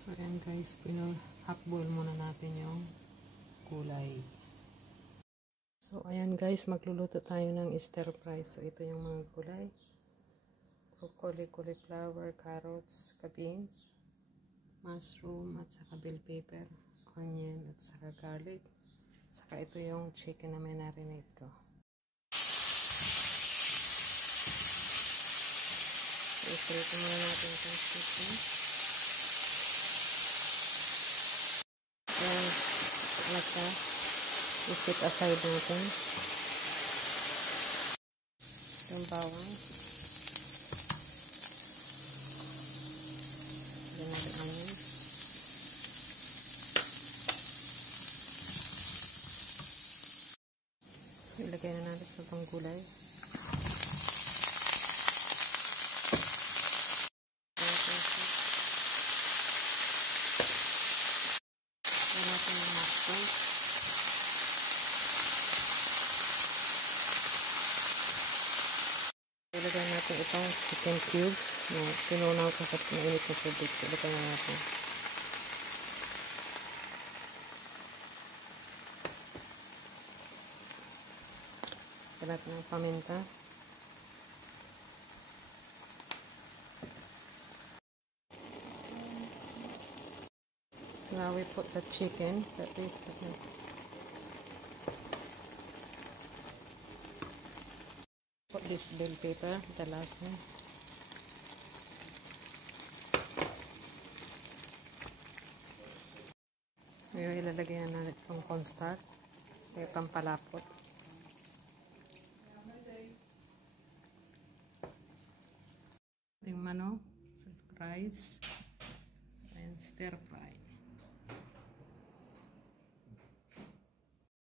So ayan guys, half boil muna natin yung gulay. So ayan guys, magluluto tayo ng stir fry. So ito yung mga gulay. Broccoli, cauliflower, carrots, beans, mushroom, at saka bell pepper, onion, at saka garlic. Saka ito yung chicken na may marinate ko. So i-prito muna natin itong chicken. Ayan, lata. I-set aside natin. Yung bawang. Lagyan natin onion. Ilagay na natin sa itong gulay. Ilagay natin yung mushroom. Ilagay natin itong chicken cubes na tinunaw ko sa pinainit na tubig. So, ilagay na natin. Ilagay natin ng paminta. So, now we put the chicken that we put this bell pepper, the last one. Ngayon ilalagay na natin itong cornstarch. So, pampalapot. Yung manok, rice, and stir fry.